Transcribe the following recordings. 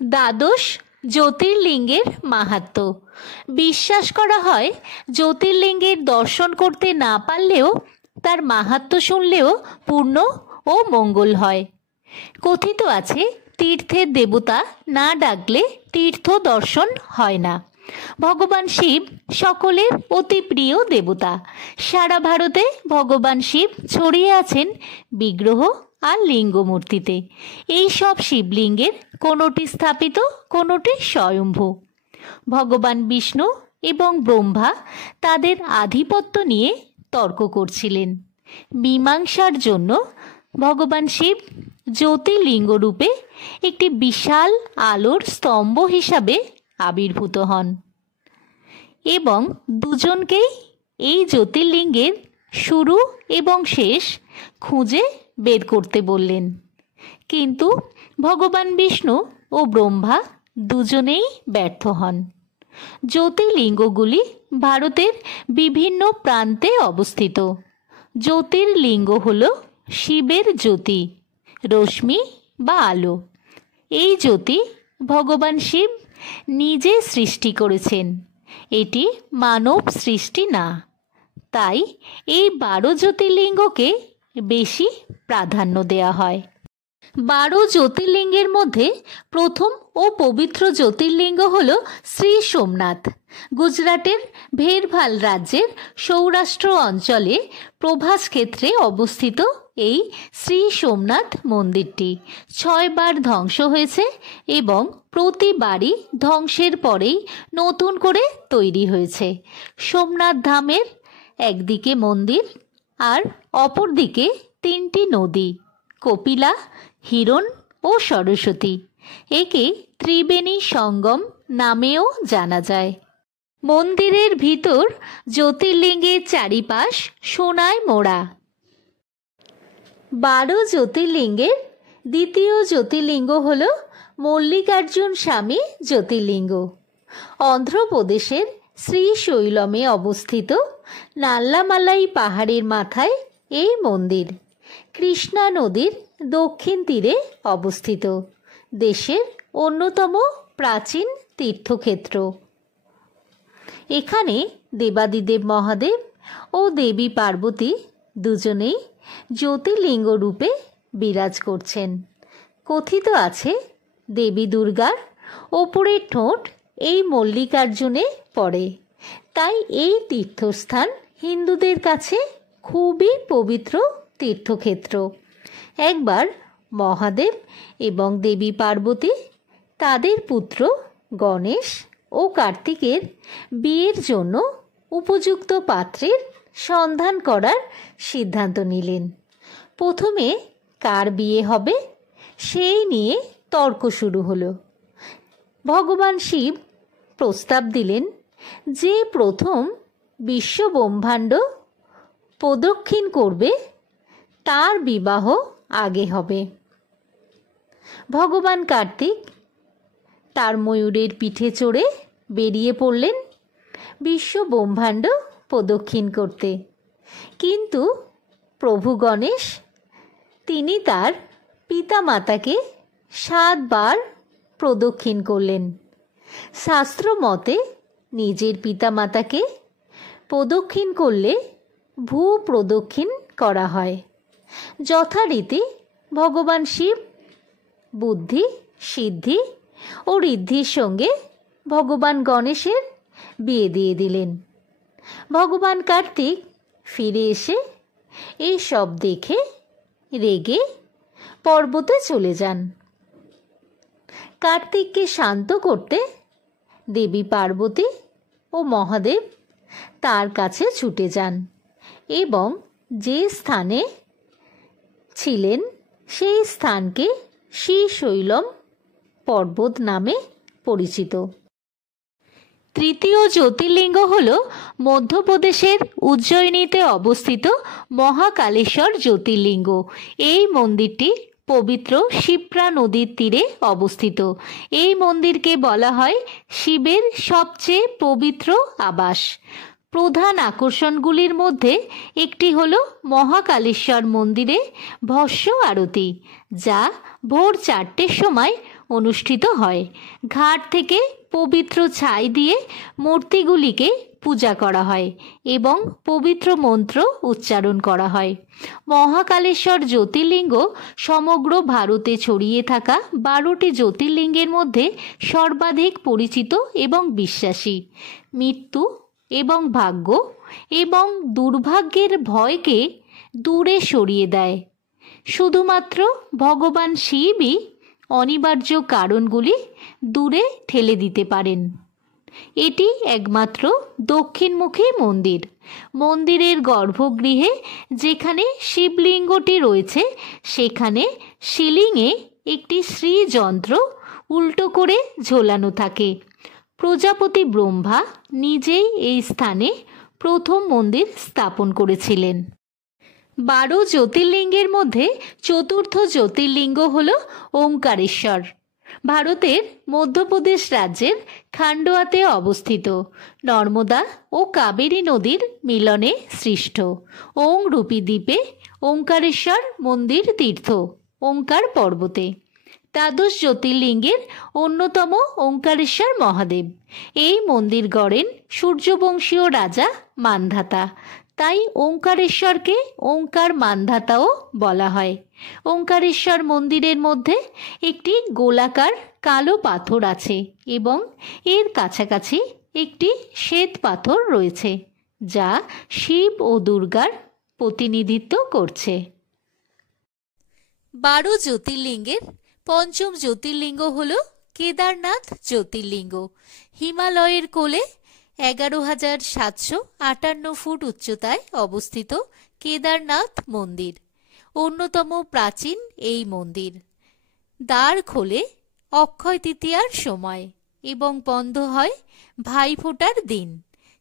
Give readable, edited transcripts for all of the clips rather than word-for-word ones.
দ্বাদশ জ্যোতির্লিঙ্গের মাহাত্ম্য। বিশ্বাস করা হয় জ্যোতির্লিঙ্গের দর্শন করতে না পারলেও তার মাহাত্ম্য শুনলেও পুণ্য ও মঙ্গল হয়। কথিত আছে তীর্থের দেবতা না ডাকলে তীর্থ দর্শন হয় না। ভগবান শিব সকলের অতি প্রিয় দেবতা। সারা ভারতে ভগবান শিব ছড়িয়ে আছেন বিগ্রহ আর লিঙ্গ মূর্তিতে। এই সব শিবলিঙ্গের কোনোটি স্থাপিত, কোনোটি স্বয়ম্ভু। ভগবান বিষ্ণু এবং ব্রহ্মা তাদের আধিপত্য নিয়ে তর্ক করছিলেন। মীমাংসার জন্য ভগবান শিব জ্যোতির্লিঙ্গ রূপে একটি বিশাল আলোর স্তম্ভ হিসাবে আবির্ভূত হন এবং দুজনকেই এই জ্যোতির্লিঙ্গের শুরু এবং শেষ খুঁজে বের করতে বললেন। কিন্তু ভগবান বিষ্ণু ও ব্রহ্মা দুজনেই ব্যর্থ হন। জ্যোতির্লিঙ্গগুলি ভারতের বিভিন্ন প্রান্তে অবস্থিত। জ্যোতির্লিঙ্গ হল শিবের জ্যোতি, রশ্মি বা আলো। এই জ্যোতি ভগবান শিব নিজে সৃষ্টি করেছেন। এটি মানব সৃষ্টি না। তাই এই 12 জ্যোতির্লিঙ্গকে বেশি প্রাধান্য দেওয়া হয়। 12 জ্যোতির্লিঙ্গের মধ্যে প্রথম ও পবিত্র জ্যোতির্লিঙ্গ হল শ্রী সোমনাথ। গুজরাটের ভেরভাল রাজ্যের সৌরাষ্ট্র অঞ্চলে প্রভাস ক্ষেত্রে অবস্থিত এই শ্রী সোমনাথ মন্দিরটি 6 বার ধ্বংস হয়েছে এবং প্রতিবারই ধ্বংসের পরেই নতুন করে তৈরি হয়েছে। সোমনাথ ধামের একদিকে মন্দির আর অপরদিকে 3টি নদী, কপিলা, হিরণ ও সরস্বতী। একে ত্রিবেণী সঙ্গম নামেও জানা যায়। মন্দিরের ভিতর জ্যোতির্লিঙ্গের চারিপাশ সোনায় মোড়া। 12 জ্যোতির্লিঙ্গের দ্বিতীয় জ্যোতির্লিঙ্গ হল মল্লিকার্জুন স্বামী জ্যোতির্লিঙ্গ। অন্ধ্রপ্রদেশের শ্রীশৈলমে অবস্থিত নাল্লামালাই পাহাড়ের মাথায় এই মন্দির। কৃষ্ণা নদীর দক্ষিণ তীরে অবস্থিত দেশের অন্যতম প্রাচীন তীর্থক্ষেত্র। এখানে দেবাদিদেব মহাদেব ও দেবী পার্বতী দুজনেই জ্যোতির্লিঙ্গ রূপে বিরাজ করছেন। কথিত আছে দেবী দুর্গার ওপরের ঠোঁট এই মল্লিকার্জুনে পড়ে। তাই এই তীর্থস্থান হিন্দুদের কাছে খুবই পবিত্র তীর্থক্ষেত্র। একবার মহাদেব এবং দেবী পার্বতী তাদের পুত্র গণেশ ও কার্তিকের বিয়ের জন্য উপযুক্ত পাত্রের সন্ধান করার সিদ্ধান্ত নিলেন। প্রথমে কার বিয়ে হবে সেই নিয়ে তর্ক শুরু হলো। ভগবান শিব প্রস্তাব দিলেন যে প্রথম বিশ্বব্রহ্মাণ্ড প্রদক্ষিণ করবে তার বিবাহ আগে হবে। ভগবান কার্তিক তার ময়ূরের পিঠে চড়ে বেরিয়ে পড়লেন বিশ্বব্রহ্মাণ্ড প্রদক্ষিণ করতে। কিন্তু প্রভু গণেশ তিনি তার পিতামাতাকে 7 বার প্রদক্ষিণ করলেন। শাস্ত্র মতে নিজের পিতামাতাকে প্রদক্ষিণ করলে ভূ প্রদক্ষিণ করা হয়। যথারীতি ভগবান শিব বুদ্ধি, সিদ্ধি ও ঋদ্ধির সঙ্গে ভগবান গণেশের বিয়ে দিয়ে দিলেন। ভগবান কার্তিক ফিরে এসে এই সব দেখে রেগে পর্বতে চলে যান। কার্তিককে শান্ত করতে দেবী পার্বতী ও মহাদেব তার কাছে ছুটে যান এবং যে স্থানে ছিলেন সেই স্থানকে শ্রীশৈলম পর্বত নামে পরিচিত। তৃতীয় জ্যোতির্লিঙ্গ হল মধ্যপ্রদেশের উজ্জয়িনীতে অবস্থিত মহাকালেশ্বর জ্যোতির্লিঙ্গ। এই মন্দিরটি পবিত্র শিপ্রা নদীর তীরে অবস্থিত। এই মন্দিরকে বলা হয় শিবের সবচেয়ে পবিত্র আবাস। প্রধান আকর্ষণগুলির মধ্যে একটি হল মহাকালেশ্বর মন্দিরে ভস্য আরতি, যা ভোর 4টের সময় অনুষ্ঠিত হয়। ঘাট থেকে পবিত্র ছাই দিয়ে মূর্তিগুলিকে পূজা করা হয় এবং পবিত্র মন্ত্র উচ্চারণ করা হয়। মহাকালেশ্বর জ্যোতির্লিঙ্গ সমগ্র ভারতে ছড়িয়ে থাকা 12টি জ্যোতির্লিঙ্গের মধ্যে সর্বাধিক পরিচিত এবং বিশ্বাসী। মৃত্যু এবং ভাগ্য এবং দুর্ভাগ্যের ভয়কে দূরে সরিয়ে দেয়। শুধুমাত্র ভগবান শিবই অনিবার্য কারণগুলি দূরে ঠেলে দিতে পারেন। এটি একমাত্র দক্ষিণমুখী মন্দির। মন্দিরের গর্ভগৃহে যেখানে শিবলিঙ্গটি রয়েছে সেখানে শিলিংয়ে একটি শ্রীযন্ত্র উল্টো করে ঝোলানো থাকে। প্রজাপতি ব্রহ্মা নিজেই এই স্থানে প্রথম মন্দির স্থাপন করেছিলেন। 12 জ্যোতির্লিঙ্গের মধ্যে চতুর্থ জ্যোতির্লিঙ্গ হল ওঙ্কারেশ্বর। ভারতের মধ্যপ্রদেশ রাজ্যের খান্ডোয়াতে অবস্থিত। নর্মদা ও কাবেরী নদীর মিলনে সৃষ্ট ওং রূপী দ্বীপে ওঙ্কারেশ্বর মন্দির তীর্থ ওঙ্কার পর্বতে। 12 জ্যোতির্লিঙ্গের অন্যতম ওঙ্কারেশ্বর মহাদেব। এই মন্দির গড়েন সূর্যবংশীয় রাজা মান্ধাতা, তাই ওঙ্কারেশ্বরকে ওঙ্কার মান্ধাতাও বলা হয়। ওঙ্কারেশ্বর মন্দিরের মধ্যে একটি গোলাকার কালো পাথর আছে এবং এর কাছাকাছি একটি শ্বেত পাথর রয়েছে যা শিব ও দুর্গার প্রতিনিধিত্ব করছে। 12 জ্যোতির্লিঙ্গের পঞ্চম জ্যোতির্লিঙ্গ হল কেদারনাথ জ্যোতির্লিঙ্গ। হিমালয়ের কোলে 11,758 ফুট উচ্চতায় অবস্থিত কেদারনাথ মন্দির অন্যতম প্রাচীন এই মন্দির। দ্বার খোলে অক্ষয় তৃতীয়ার সময় এবং বন্ধ হয় ভাইফোঁটার দিন।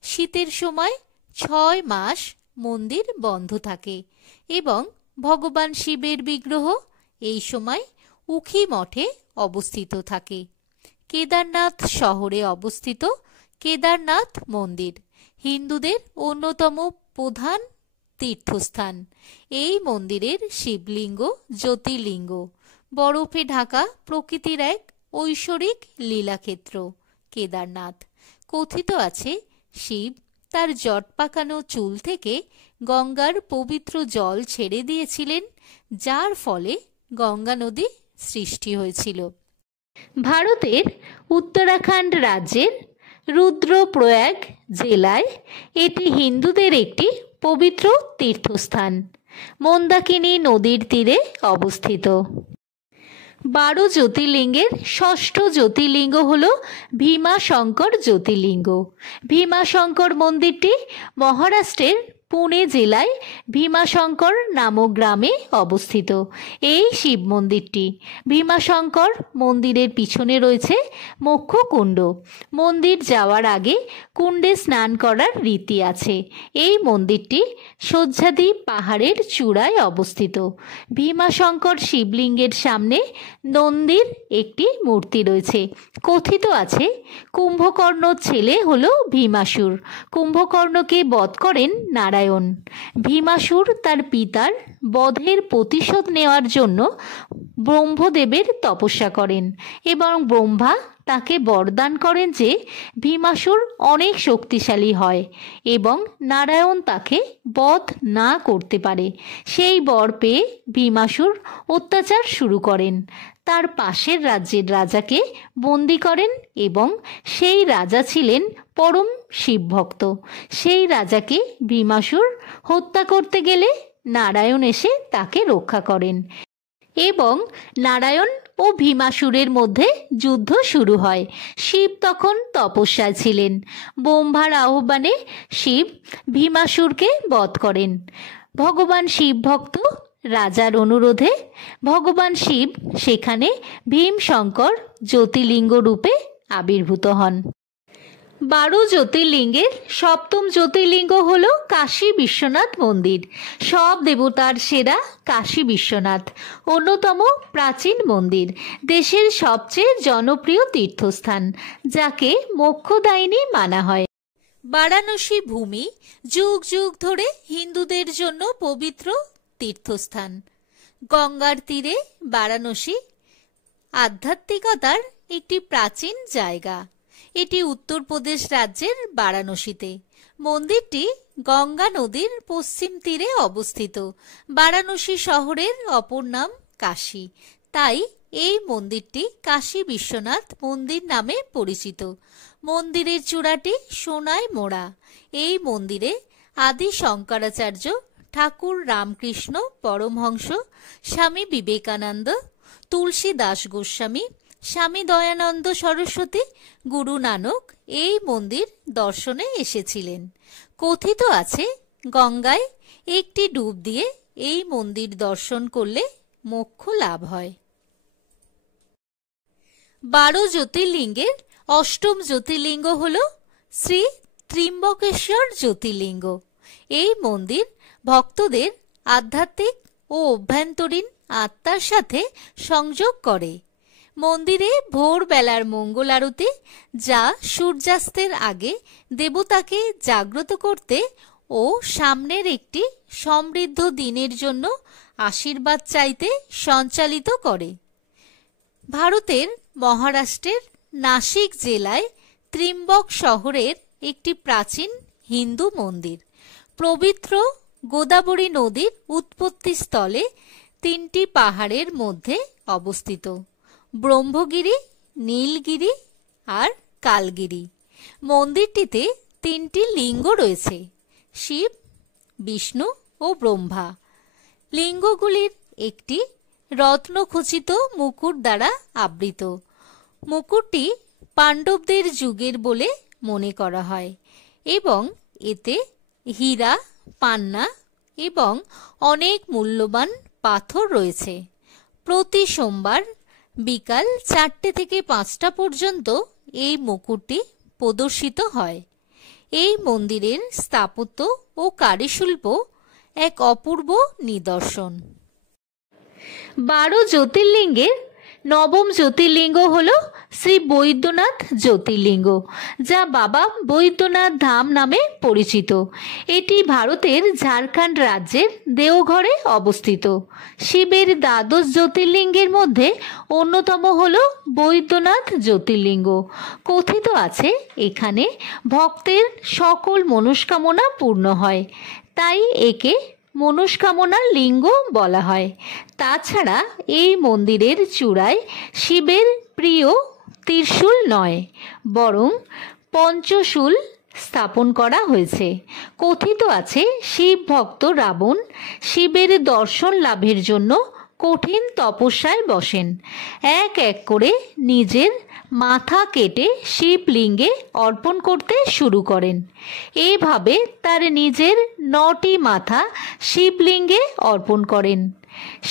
শীতের সময় 6 মাস মন্দির বন্ধ থাকে এবং ভগবান শিবের বিগ্রহ এই সময় উখি মঠে অবস্থিত থাকে। কেদারনাথ শহরে অবস্থিত কেদারনাথ মন্দির হিন্দুদের অন্যতম প্রধান তীর্থস্থান। এই মন্দিরের শিবলিঙ্গ জ্যোতির্লিঙ্গ বরফে ঢাকা প্রকৃতির এক ঐশ্বরিক লীলাক্ষেত্র। কেদারনাথ কথিত আছে শিব তার জট পাকানো চুল থেকে গঙ্গার পবিত্র জল ছেড়ে দিয়েছিলেন, যার ফলে গঙ্গা নদী সৃষ্টি হয়েছিল। ভারতের উত্তরাখণ্ড রাজ্যের রুদ্রপ্রয়াগ জেলায় এটি হিন্দুদের একটি পবিত্র তীর্থস্থান। মন্দাকিনী নদীর তীরে অবস্থিত। 12 জ্যোতির্লিঙ্গের ষষ্ঠ জ্যোতির্লিঙ্গ হল ভীমাশঙ্কর জ্যোতির্লিঙ্গ। ভীমাশঙ্কর মন্দিরটি মহারাষ্ট্রের পুনে জেলায় ভীমাশঙ্কর নামক গ্রামে অবস্থিত। এই শিব মন্দিরটি ভীমাশঙ্কর মন্দিরের পিছনে রয়েছে মোক্ষকুণ্ড। মন্দির যাওয়ার আগে কুণ্ডে স্নান করার রীতি আছে। এই মন্দিরটি সহ্যাদ্রি পাহাড়ের চূড়ায় অবস্থিত। ভীমাশঙ্কর শিবলিঙ্গের সামনে নন্দীর একটি মূর্তি রয়েছে। কথিত আছে কুম্ভকর্ণর ছেলে হল ভীমাসুর। কুম্ভকর্ণকে বধ করেন নারায়ণ। ভীমাসুর তার পিতার বধের প্রতিশোধ নেওয়ার জন্য ব্রহ্মদেবের তপস্যা করেন এবং ব্রহ্মা তাকে বরদান করেন যে ভীমাসুর অনেক শক্তিশালী হয় এবং নারায়ণ তাকে বধ না করতে পারে। সেই বর পেয়ে ভীমাসুর অত্যাচার শুরু করেন। তার পাশের রাজ্যের রাজাকে বন্দি করেন এবং সেই রাজা ছিলেন পরম শিবভক্ত। সেই রাজাকে ভীমাসুর হত্যা করতে গেলে নারায়ণ এসে তাকে রক্ষা করেন এবং নারায়ণ ও ভীমাসুরের মধ্যে যুদ্ধ শুরু হয়। শিব তখন তপস্যায় ছিলেন। ব্রহ্মার আহ্বানে শিব ভীমাসুরকে বধ করেন। ভগবান শিবভক্ত রাজার অনুরোধে ভগবান শিব সেখানে ভীমশঙ্কর জ্যোতির্লিঙ্গ রূপে আবির্ভূত হন। 12 জ্যোতির্লিঙ্গের সপ্তম জ্যোতির্লিঙ্গ হল কাশী বিশ্বনাথ মন্দির। সব দেবতার সেরা কাশী বিশ্বনাথ অন্যতম প্রাচীন মন্দির, দেশের সবচেয়ে জনপ্রিয় তীর্থস্থান, যাকে মোক্ষদায়িনী মানা হয়। বারাণসী ভূমি যুগ যুগ ধরে হিন্দুদের জন্য পবিত্র তীর্থস্থান। গঙ্গার তীরে বারাণসী আধ্যাত্মিকতার একটি প্রাচীন জায়গা। এটি উত্তরপ্রদেশ রাজ্যের বারাণসীতে। মন্দিরটি গঙ্গা নদীর পশ্চিম তীরে অবস্থিত। বারাণসী শহরের অপর নাম কাশী, তাই এই মন্দিরটি কাশী বিশ্বনাথ মন্দির নামে পরিচিত। মন্দিরের চূড়াটি সোনায় মোড়া। এই মন্দিরে আদি শঙ্করাচার্য, ঠাকুর রামকৃষ্ণ পরমহংস, স্বামী বিবেকানন্দ, তুলসী দাস গোস্বামী, স্বামী দয়ানন্দ সরস্বতী, গুরু নানক এই মন্দির দর্শনে এসেছিলেন। কথিত আছে, গঙ্গায় একটি ডুব দিয়ে এই মন্দির দর্শন করলে মোক্ষ লাভ হয়। 12 জ্যোতির্লিঙ্গের অষ্টম জ্যোতির্লিঙ্গ হল শ্রী ত্র্যম্বকেশ্বর জ্যোতির্লিঙ্গ। এই মন্দির ভক্তদের আধ্যাত্মিক ও অভ্যন্তরীণ আত্মার সাথে সংযোগ করে। মন্দিরে ভোরবেলার মঙ্গল আরতি, যা সূর্যাস্তের আগে দেবতাকে জাগ্রত করতে ও সামনের একটি সমৃদ্ধ দিনের জন্য আশীর্বাদ চাইতে সঞ্চালিত করে। ভারতের মহারাষ্ট্রের নাসিক জেলায় ত্রিম্বক শহরের একটি প্রাচীন হিন্দু মন্দির। পবিত্র গোদাবরী নদীর উৎপত্তি স্থলে 3টি পাহাড়ের মধ্যে অবস্থিত: ব্রহ্মগিরি, নীলগিরি আর কালগিরি। মন্দিরটিতে 3টি লিঙ্গ রয়েছে: শিব, বিষ্ণু ও ব্রহ্মা। লিঙ্গগুলির একটি রত্নখচিত মুকুট দ্বারা আবৃত। মুকুটটি পাণ্ডবদের যুগের বলে মনে করা হয় এবং এতে হীরা, পান্না এবং অনেক মূল্যবান পাথর রয়েছে। প্রতি সোমবার বিকাল 4টে থেকে 5টা পর্যন্ত এই মুকুটটি প্রদর্শিত হয়। এই মন্দিরের স্থাপত্য ও কারুশিল্প এক অপূর্ব নিদর্শন। 12 জ্যোতির্লিঙ্গের নবম জ্যোতির্লিঙ্গ হল শ্রী বৈদ্যনাথ জ্যোতির্লিঙ্গ, যা বাবা বৈদ্যনাথ ধাম নামে পরিচিত। এটি ভারতের ঝাড়খণ্ড রাজ্যের দেওঘরে অবস্থিত। শিবের দ্বাদশ জ্যোতির্লিঙ্গের মধ্যে অন্যতম হল বৈদ্যনাথ জ্যোতির্লিঙ্গ। কথিত আছে, এখানে ভক্তের সকল মনস্কামনা পূর্ণ হয়, তাই একে মনস্কামনার লিঙ্গ বলা হয়। তাছাড়া এই মন্দিরের চূড়ায় শিবের প্রিয় ত্রিশূল নয়, বরং পঞ্চশূল স্থাপন করা হয়েছে। কথিত আছে, শিব ভক্ত রাবণ শিবের দর্শন লাভের জন্য কঠিন তপস্যায় বসেন। এক এক করে নিজের মাথা কেটে শিবলিঙ্গে অর্পণ করতে শুরু করেন। এভাবে তার নিজের 9টি মাথা শিবলিঙ্গে অর্পণ করেন।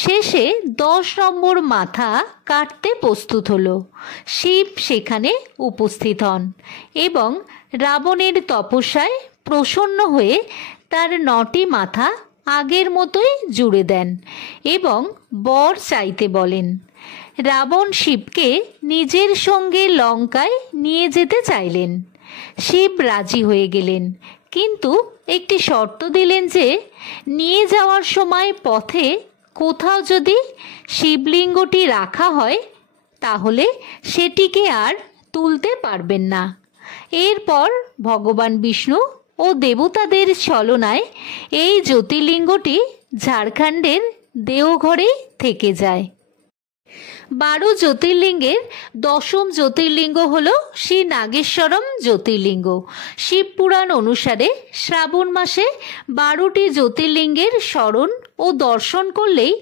শেষে 10 নম্বর মাথা কাটতে প্রস্তুত হলো। শিব সেখানে উপস্থিত হন এবং রাবণের তপস্যায় প্রসন্ন হয়ে তার 9টি মাথা আগের মতোই জুড়ে দেন এবং বর চাইতে বলেন। রাবণ শিবকে নিজের সঙ্গে লঙ্কায় নিয়ে যেতে চাইলেন। শিব রাজি হয়ে গেলেন, কিন্তু একটি শর্ত দিলেন যে নিয়ে যাওয়ার সময় পথে কোথাও যদি শিবলিঙ্গটি রাখা হয় তাহলে সেটিকে আর তুলতে পারবেন না। এরপর ভগবান বিষ্ণু ও দেবতাদের ছলনায় এই জ্যোতির্লিঙ্গটি ঝাড়খণ্ডের দেওঘরেই থেকে যায়। 12 জ্যোতির্লিঙ্গের দশম জ্যোতির্লিঙ্গ হল শ্রী নাগেশ্বরম জ্যোতির্লিঙ্গ। শিবপুরাণ অনুসারে শ্রাবণ মাসে 12টি জ্যোতির্লিঙ্গের স্মরণ ও দর্শন করলেই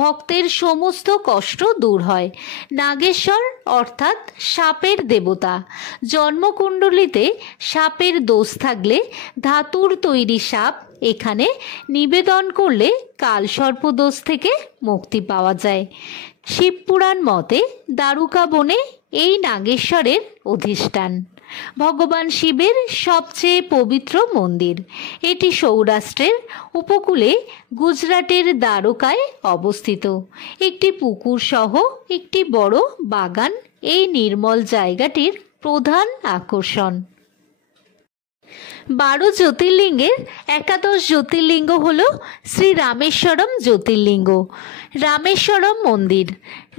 ভক্তের সমস্ত কষ্ট দূর হয়। নাগেশ্বর অর্থাৎ সাপের দেবতা। জন্মকুণ্ডলিতে সাপের দোষ থাকলে ধাতুর তৈরি সাপ এখানে নিবেদন করলে কালসর্পদোষ থেকে মুক্তি পাওয়া যায়। শিবপুরাণ মতে দ্বারুকা বনে এই নাগেশ্বরের অধিষ্ঠান। ভগবান শিবের সবচেয়ে পবিত্র মন্দির। এটি সৌরাষ্ট্রের উপকূলে গুজরাটের দ্বারকায় অবস্থিত। একটি পুকুর সহ একটি বড় বাগান এই নির্মল জায়গাটির প্রধান আকর্ষণ। 12 জ্যোতির্লিঙ্গের একাদশ জ্যোতির্লিঙ্গ হল শ্রী রামেশ্বরম জ্যোতির্লিঙ্গ। রামেশ্বরম মন্দির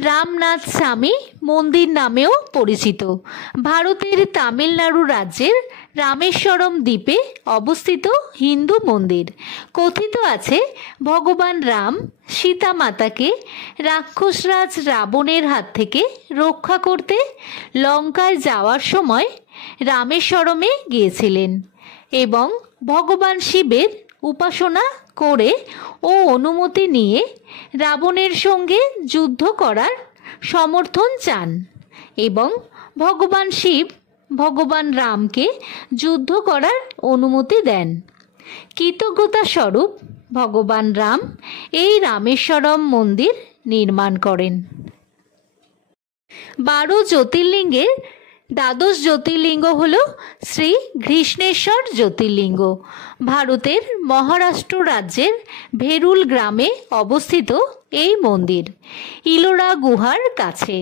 রামনাথ স্বামী মন্দির নামেও পরিচিত। ভারতের তামিলনাড়ু রাজ্যের রামেশ্বরম দ্বীপে অবস্থিত হিন্দু মন্দির। কথিত আছে ভগবান রাম সীতা মাতাকে রাক্ষসরাজ রাবণের হাত থেকে রক্ষা করতে লঙ্কায় যাওয়ার সময় রামেশ্বরমে গিয়েছিলেন এবং ভগবান শিবের উপাসনা করে ও অনুমতি নিয়ে রাবণের সঙ্গে যুদ্ধ করার সমর্থন চান এবং ভগবান শিব ভগবান রামকে যুদ্ধ করার অনুমতি দেন। কৃতজ্ঞতা স্বরূপ ভগবান রাম এই রামেশ্বরম মন্দির নির্মাণ করেন। 12 জ্যোতির্লিঙ্গের দ্বাদশ জ্যোতির্লিঙ্গ হল শ্রী ঘৃষ্ণেশ্বর জ্যোতির্লিঙ্গ। ভারতের মহারাষ্ট্র রাজ্যের ভেরুল গ্রামে অবস্থিত এই মন্দির ইলোরা গুহার কাছে।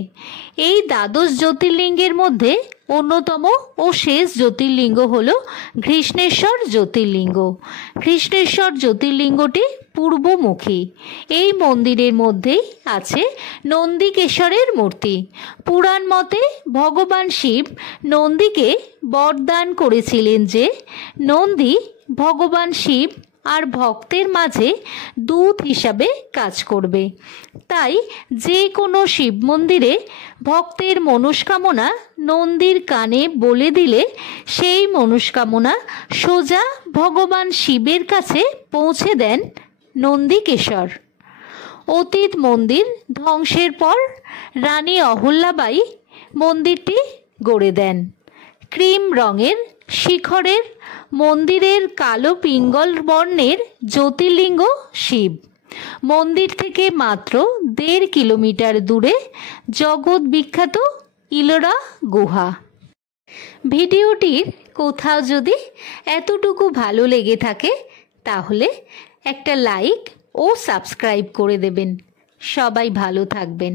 এই দ্বাদশ জ্যোতির্লিঙ্গের মধ্যে অন্যতম ও শেষ জ্যোতির্লিঙ্গ হল ঘৃষ্ণেশ্বর জ্যোতির্লিঙ্গ। ঘৃষ্ণেশ্বর জ্যোতির্লিঙ্গটি পূর্বমুখী। এই মন্দিরের মধ্যেই আছে নন্দিকেশ্বরের মূর্তি। পুরাণ মতে ভগবান শিব নন্দীকে বরদান করেছিলেন যে নন্দী ভগবান শিব আর ভক্তের মাঝে দূত হিসাবে কাজ করবে। তাই যে কোনো শিব মন্দিরে ভক্তের মনস্কামনা নন্দীর কানে বলে দিলে সেই মনস্কামনা সোজা ভগবান শিবের কাছে পৌঁছে দেন নন্দিকেশ্বর। অতীত মন্দির ধ্বংসের পর রানী অহল্যাবাই মন্দিরটি গড়ে দেন। ক্রিম রঙের শিখরের মন্দিরের কালো পিঙ্গল বর্ণের জ্যোতির্লিঙ্গ শিব। মন্দির থেকে মাত্র 1.5 কিলোমিটার দূরে জগৎ বিখ্যাত ইলোরা গুহা। ভিডিওটির কোথাও যদি এতটুকু ভালো লেগে থাকে তাহলে একটা লাইক ও সাবস্ক্রাইব করে দেবেন। সবাই ভালো থাকবেন।